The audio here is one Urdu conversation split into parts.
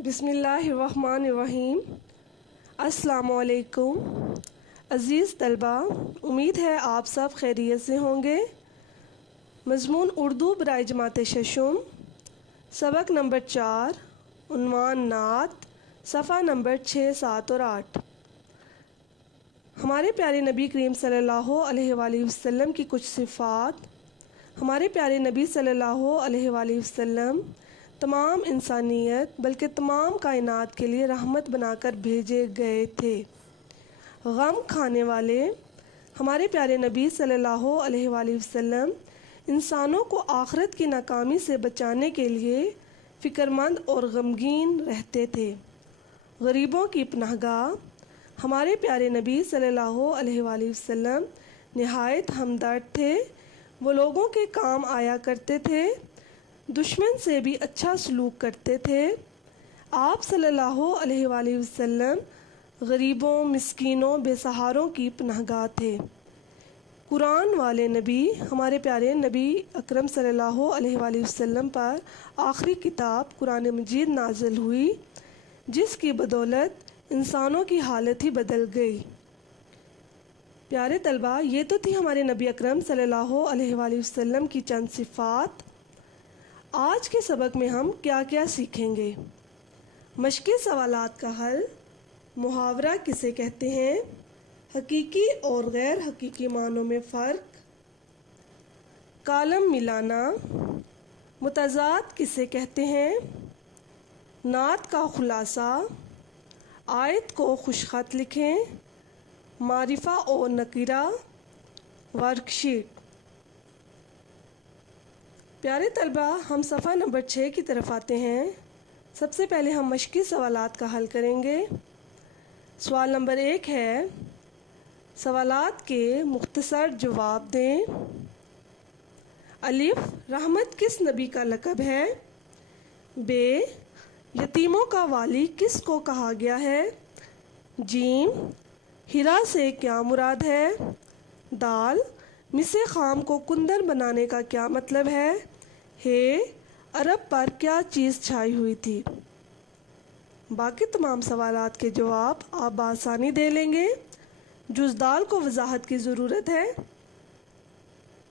بسم اللہ الرحمن الرحیم۔ السلام علیکم عزیز طلبہ، امید ہے آپ سب خیریت سے ہوں گے۔ مضمون اردو برائے جماعت ششم، سبق نمبر 4، عنوان نعت، صفحہ نمبر 6، 7 اور 8۔ ہمارے پیارے نبی کریم صلی اللہ علیہ وآلہ وسلم کی کچھ صفات۔ ہمارے پیارے نبی صلی اللہ علیہ وآلہ وسلم تمام انسانیت بلکہ تمام کائنات کے لیے رحمت بنا کر بھیجے گئے تھے۔ غم کھانے والے ہمارے پیارے نبی صلی اللہ علیہ وآلہ وسلم انسانوں کو آخرت کی ناکامی سے بچانے کے لیے فکر مند اور غمگین رہتے تھے۔ غریبوں کی پناہ گاہ ہمارے پیارے نبی صلی اللہ علیہ وآلہ وسلم نہایت ہمدرد تھے۔ وہ لوگوں کے کام آیا کرتے تھے، دشمن سے بھی اچھا سلوک کرتے تھے۔ آپ صلی اللہ علیہ وآلہ وسلم غریبوں، مسکینوں، بے سہاروں کی پناہ گاہ تھے۔ قرآن والے نبی ہمارے پیارے نبی اکرم صلی اللہ علیہ وآلہ وسلم پر آخری کتاب قرآن مجید نازل ہوئی، جس کی بدولت انسانوں کی حالت ہی بدل گئی۔ پیارے طلبہ، یہ تو تھی ہمارے نبی اکرم صلی اللہ علیہ وآلہ وسلم کی چند صفات۔ آج کے سبق میں ہم کیا کیا سیکھیں گے؟ مشقی سوالات کا حل، محاورہ کسے کہتے ہیں، حقیقی اور غیر حقیقی معنوں میں فرق، کالم ملانا، متضاد کسے کہتے ہیں، نعت کا خلاصہ، آیت کو خوش خط لکھیں، معرفہ اور نکرہ، ورک شیٹ۔ پیارے طلبہ، ہم صفحہ نمبر 6 کی طرف آتے ہیں۔ سب سے پہلے ہم مشقی سوالات کا حل کریں گے۔ سوال نمبر 1 ہے، سوالات کے مختصر جواب دیں۔ الف، رحمت کس نبی کا لقب ہے؟ ب، یتیموں کا والی کس کو کہا گیا ہے؟ جیم، ہیرا سے کیا مراد ہے؟ دال، مس خام کو کندن بنانے کا کیا مطلب ہے؟ ہے، عرب پر کیا چیز چھائی ہوئی تھی؟ باقی تمام سوالات کے جواب آپ بآسانی دے لیں گے، جز دال کو وضاحت کی ضرورت ہے۔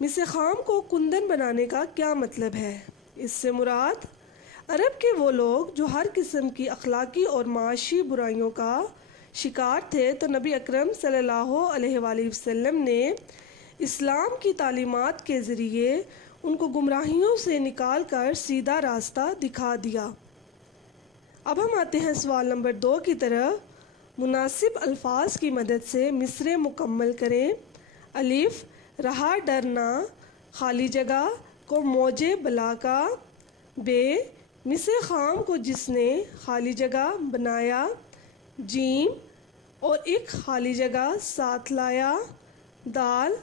مس خام کو کندن بنانے کا کیا مطلب ہے؟ اس سے مراد عرب کے وہ لوگ جو ہر قسم کی اخلاقی اور معاشی برائیوں کا شکار تھے، تو نبی اکرم صلی اللہ علیہ وآلہ وسلم نے اسلام کی تعلیمات کے ذریعے ان کو گمراہیوں سے نکال کر سیدھا راستہ دکھا دیا۔ اب ہم آتے ہیں سوال نمبر 2 کی طرف۔ مناسب الفاظ کی مدد سے مصرع مکمل کریں۔ الف، رہا ڈرنا خالی جگہ کو موجے بلا کا۔ ب، مس خام کو جس نے خالی جگہ بنایا۔ جیم، اور ایک خالی جگہ ساتھ لایا۔ دال،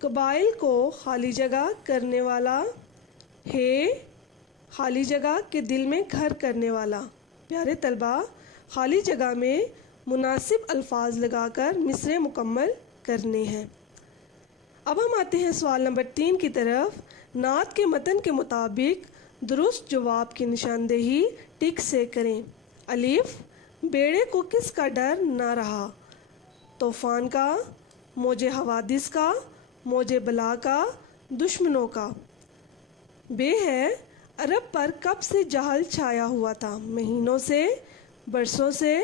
قبائل کو خالی جگہ کرنے والا۔ ہے، خالی جگہ کے دل میں گھر کرنے والا۔ پیارے طلبہ، خالی جگہ میں مناسب الفاظ لگا کر مصرع مکمل کرنے ہیں۔ اب ہم آتے ہیں سوال نمبر 3 کی طرف۔ نعت کے متن کے مطابق درست جواب کی نشاندہی ٹک سے کریں۔ الف، بیڑے کو کس کا ڈر نہ رہا؟ طوفان کا، موج حوادث کا، موج بلا کا، دشمنوں کا۔ ب ہے، عرب پر کب سے جہل چھایا ہوا تھا؟ مہینوں سے، برسوں سے،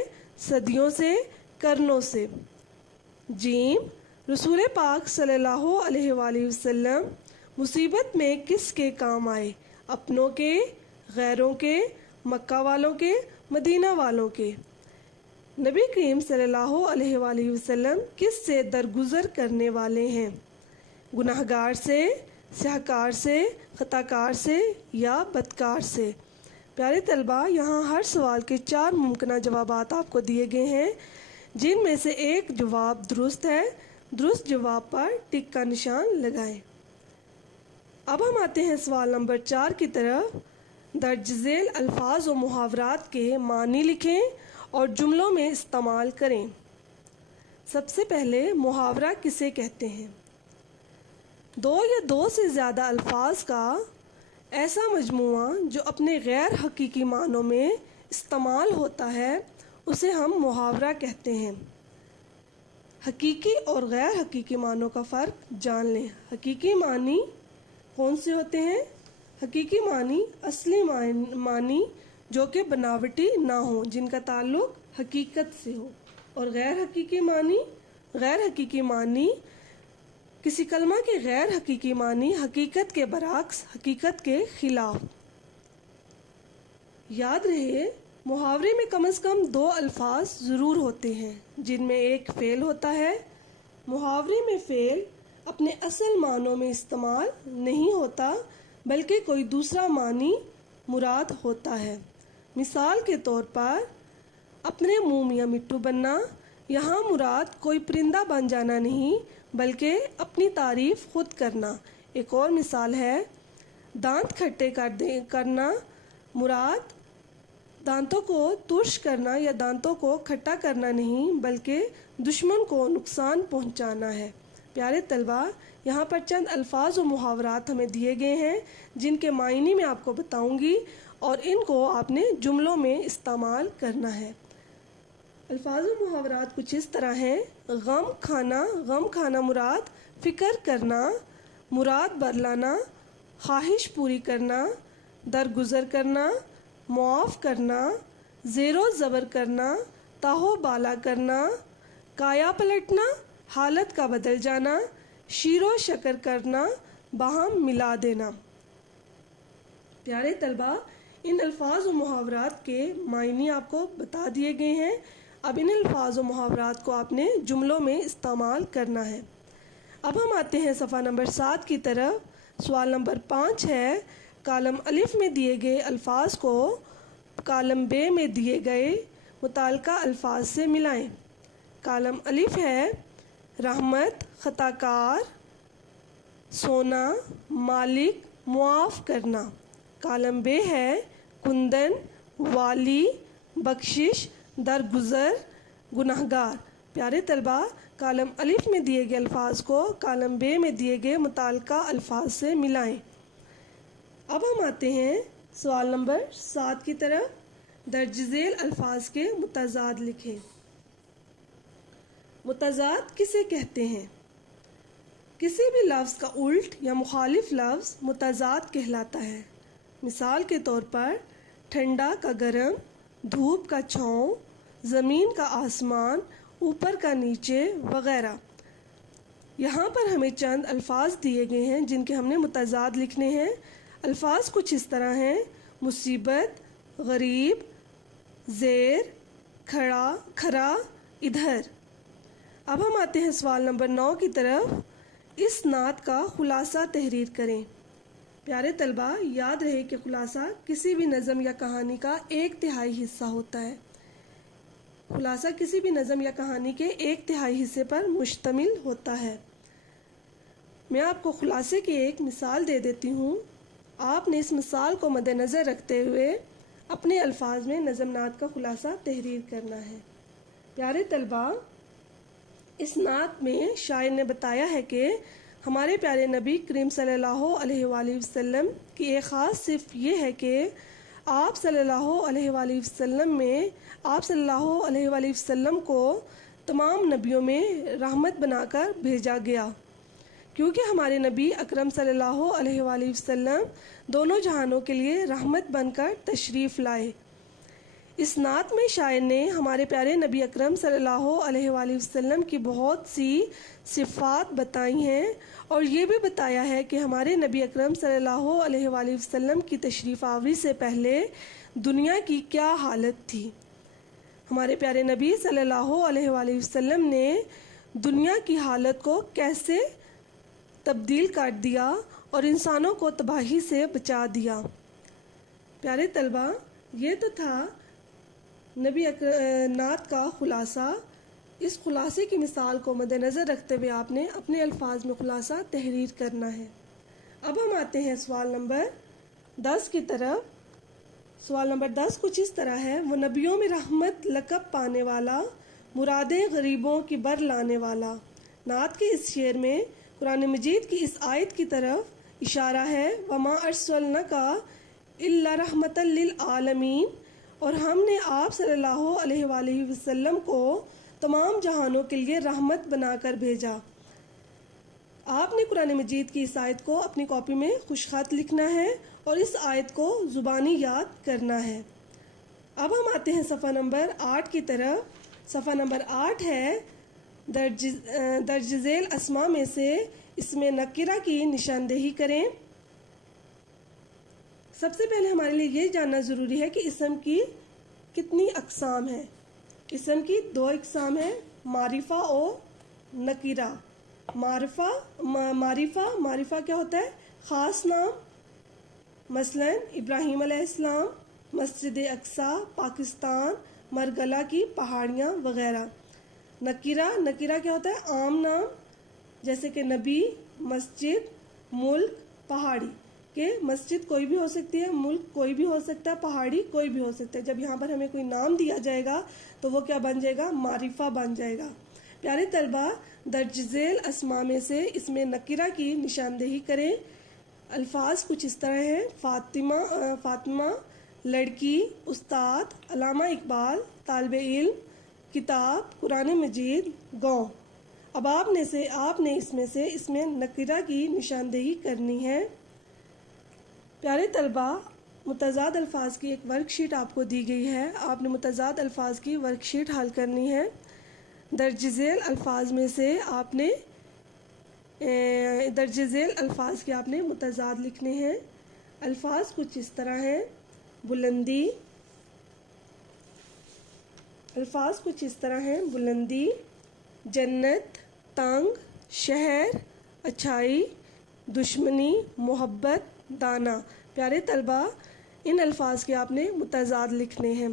صدیوں سے، قرنوں سے۔ جیم، رسول پاک صلی اللہ علیہ وآلہ وسلم مصیبت میں کس کے کام آئے؟ اپنوں کے، غیروں کے، مکہ والوں کے، مدینہ والوں کے۔ نبی کریم صلی اللہ علیہ وآلہ وسلم کس سے درگزر کرنے والے ہیں؟ گناہ گار سے، سیاہکار سے، خطا کار سے یا بدکار سے؟ پیارے طلبہ، یہاں ہر سوال کے 4 ممکنہ جوابات آپ کو دیے گئے ہیں، جن میں سے ایک جواب درست ہے۔ درست جواب پر ٹک کا نشان لگائیں۔ اب ہم آتے ہیں سوال نمبر 4 کی طرف۔ درج ذیل الفاظ و محاورات کے معنی لکھیں اور جملوں میں استعمال کریں۔ سب سے پہلے، محاورہ کسے کہتے ہیں؟ 2 یا 2 سے زیادہ الفاظ کا ایسا مجموعہ جو اپنے غیر حقیقی معنوں میں استعمال ہوتا ہے اسے ہم محاورہ کہتے ہیں۔ حقیقی اور غیر حقیقی معنوں کا فرق جان لیں۔ حقیقی معنی کون سے ہوتے ہیں؟ حقیقی معنی اصلی معنی جو کہ بناوٹی نہ ہوں، جن کا تعلق حقیقت سے ہو، اور غیر حقیقی معنی کسی کلمہ کے غیر حقیقی معنی حقیقت کے برعکس، حقیقت کے خلاف۔ یاد رہے محاورے میں کم از کم 2 الفاظ ضرور ہوتے ہیں جن میں ایک فعل ہوتا ہے۔ محاورے میں فعل اپنے اصل معنوں میں استعمال نہیں ہوتا بلکہ کوئی دوسرا معنی مراد ہوتا ہے۔ مثال کے طور پر اپنے منہ میاں مٹھو بننا، یہاں مراد کوئی پرندہ بن جانا نہیں بلکہ اپنی تعریف خود کرنا۔ ایک اور مثال ہے دانت کھٹے کرنا، مراد دانتوں کو ترش کرنا یا دانتوں کو کھٹا کرنا نہیں بلکہ دشمن کو نقصان پہنچانا ہے۔ پیارے طلبہ، یہاں پر چند الفاظ و محاورات ہمیں دیے گئے ہیں جن کے معنی میں آپ کو بتاؤں گی اور ان کو آپ نے جملوں میں استعمال کرنا ہے۔ الفاظ و محاورات کچھ اس طرح ہیں۔ غم کھانا مراد فکر کرنا، مراد برلانا، خواہش پوری کرنا، درگزر کرنا، معاف کرنا، زیر و زبر کرنا، تاہو بالا کرنا، کایا پلٹنا، حالت کا بدل جانا، شیر و شکر کرنا، باہم ملا دینا۔ پیارے طلبہ، ان الفاظ و محاورات کے معنی آپ کو بتا دیے گئے ہیں۔ اب ان الفاظ و محاورات کو آپ نے جملوں میں استعمال کرنا ہے۔ اب ہم آتے ہیں صفحہ نمبر 7 کی طرف۔ سوال نمبر 5 ہے، کالم الف میں دیے گئے الفاظ کو کالم ب میں دیے گئے متعلقہ الفاظ سے ملائیں۔ کالم الف ہے رحمت، خطاکار، سونا، مالک، معاف کرنا۔ کالم ب ہے کندن، والی، بخشش، درگزر، گنہگار۔ پیارے طلبہ، کالم الف میں دیے گئے الفاظ کو کالم ب میں دیے گئے متعلقہ الفاظ سے ملائیں۔ اب ہم آتے ہیں سوال نمبر 7 کی طرف۔ درج ذیل الفاظ کے متضاد لکھیں۔ متضاد کسے کہتے ہیں؟ کسی بھی لفظ کا الٹ یا مخالف لفظ متضاد کہلاتا ہے۔ مثال کے طور پر ٹھنڈا کا گرم، دھوپ کا چھاؤں، زمین کا آسمان، اوپر کا نیچے وغیرہ۔ یہاں پر ہمیں چند الفاظ دیے گئے ہیں جن کے ہم نے متضاد لکھنے ہیں۔ الفاظ کچھ اس طرح ہیں، مصیبت، غریب، زیر، کھرا، ادھر۔ اب ہم آتے ہیں سوال نمبر 9 کی طرف۔ اس نعت کا خلاصہ تحریر کریں۔ پیارے طلبہ، یاد رہے کہ خلاصہ کسی بھی نظم یا کہانی کا 1/3 حصہ ہوتا ہے۔ خلاصہ کسی بھی نظم یا کہانی کے 1/3 حصے پر مشتمل ہوتا ہے۔ میں آپ کو خلاصے کی ایک مثال دے دیتی ہوں۔ آپ نے اس مثال کو مد نظر رکھتے ہوئے اپنے الفاظ میں نظم نعت کا خلاصہ تحریر کرنا ہے۔ پیارے طلبہ، اس نعت میں شاعر نے بتایا ہے کہ ہمارے پیارے نبی کریم صلی اللہ علیہ وآلہ وسلم کی ایک خاص صفت یہ ہے کہ آپ صلی اللہ علیہ وآلہ وسلم کو تمام نبیوں میں رحمت بنا کر بھیجا گیا، کیونکہ ہمارے نبی اکرم صلی اللہ علیہ وآلہ وسلم دونوں جہانوں کے لیے رحمت بن کر تشریف لائے۔ اس نعت میں شاعر نے ہمارے پیارے نبی اکرم صلی اللہ علیہ وآلہ وسلم کی بہت سی صفات بتائی ہیں اور یہ بھی بتایا ہے کہ ہمارے نبی اکرم صلی اللہ علیہ وآلہ وسلم کی تشریف آوری سے پہلے دنیا کی کیا حالت تھی۔ ہمارے پیارے نبی صلی اللہ علیہ وآلہ وسلم نے دنیا کی حالت کو کیسے تبدیل کر دیا اور انسانوں کو تباہی سے بچا دیا۔ پیارے طلبہ، یہ تو تھا نبی نعت کا خلاصہ۔ اس خلاصے کی مثال کو مد نظر رکھتے ہوئے آپ نے اپنے الفاظ میں خلاصہ تحریر کرنا ہے۔ اب ہم آتے ہیں سوال نمبر 10 کی طرف۔ سوال نمبر 10 کچھ اس طرح ہے، وہ نبیوں میں رحمت لقب پانے والا، مرادیں غریبوں کی بر لانے والا۔ نعت کے اس شعر میں قرآن مجید کی اس آیت کی طرف اشارہ ہے، وَمَا أَرْسَلْنَاكَ إِلَّا رَحْمَةً لِلْعَالَمِينَ، اور ہم نے آپ صلی اللہ علیہ وآلہ وسلم کو تمام جہانوں کے لیے رحمت بنا کر بھیجا۔ آپ نے قرآن مجید کی اس آیت کو اپنی کاپی میں خوش خط لکھنا ہے اور اس آیت کو زبانی یاد کرنا ہے۔ اب ہم آتے ہیں صفحہ نمبر 8 کی طرف۔ صفحہ نمبر 8 ہے درج ذیل اسماء میں سے اسم نکرہ کی نشاندہی کریں۔ سب سے پہلے ہمارے لیے یہ جاننا ضروری ہے کہ اسم کی کتنی اقسام ہیں۔ اسم کی 2 اقسام ہیں، معرفہ اور نکرہ۔ معرفہ کیا ہوتا ہے؟ خاص نام، مثلا ابراہیم علیہ السلام، مسجد اقصی، پاکستان، مرگلہ کی پہاڑیاں وغیرہ۔ نکرہ کیا ہوتا ہے؟ عام نام، جیسے کہ نبی، مسجد، ملک، پہاڑی۔ کہ مسجد کوئی بھی ہو سکتی ہے، ملک کوئی بھی ہو سکتا ہے، پہاڑی کوئی بھی ہو سکتا ہے۔ جب یہاں پر ہمیں کوئی نام دیا جائے گا تو وہ کیا بن جائے گا؟ معرفہ بن جائے گا۔ پیارے طلبہ، درج ذیل اسماء میں سے اسم نکرہ کی نشاندہی کریں۔ الفاظ کچھ اس طرح ہیں: فاطمہ، لڑکی، استاد، علامہ اقبال، طالب علم، کتاب، قرآن مجید، گاؤں۔ اب آپ نے اس میں سے اسم نکرہ کی نشاندہی کرنی ہے۔ پیارے طلبہ، متضاد الفاظ کی ایک ورک شیٹ آپ کو دی گئی ہے۔ آپ نے متضاد الفاظ کی ورک شیٹ حل کرنی ہے۔ درج ذیل الفاظ میں سے درج ذیل الفاظ کے آپ نے متضاد لکھنے ہیں۔ الفاظ کچھ اس طرح ہیں: بلندی، جنت، تنگ، شہر، اچھائی، دشمنی، محبت، دانا۔ پیارے طلبہ، ان الفاظ کے آپ نے متضاد لکھنے ہیں۔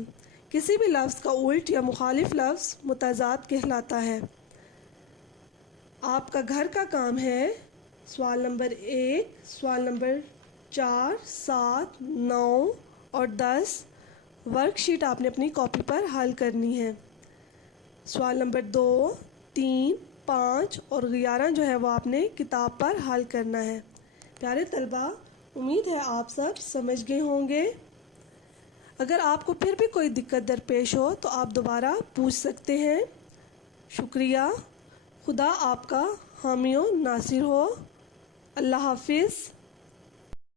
کسی بھی لفظ کا الٹ یا مخالف لفظ متضاد کہلاتا ہے۔ آپ کا گھر کا کام ہے سوال نمبر 1، سوال نمبر 4، 7، 9 اور 10 ورک شیٹ آپ نے اپنی کاپی پر حل کرنی ہے۔ سوال نمبر 2، 3، 5 اور 11 جو ہے وہ آپ نے کتاب پر حل کرنا ہے۔ پیارے طلبہ، امید ہے آپ سب سمجھ گئے ہوں گے۔ اگر آپ کو پھر بھی کوئی دقت درپیش ہو تو آپ دوبارہ پوچھ سکتے ہیں۔ شکریہ۔ خدا آپ کا حامی و ناصر ہو۔ اللہ حافظ۔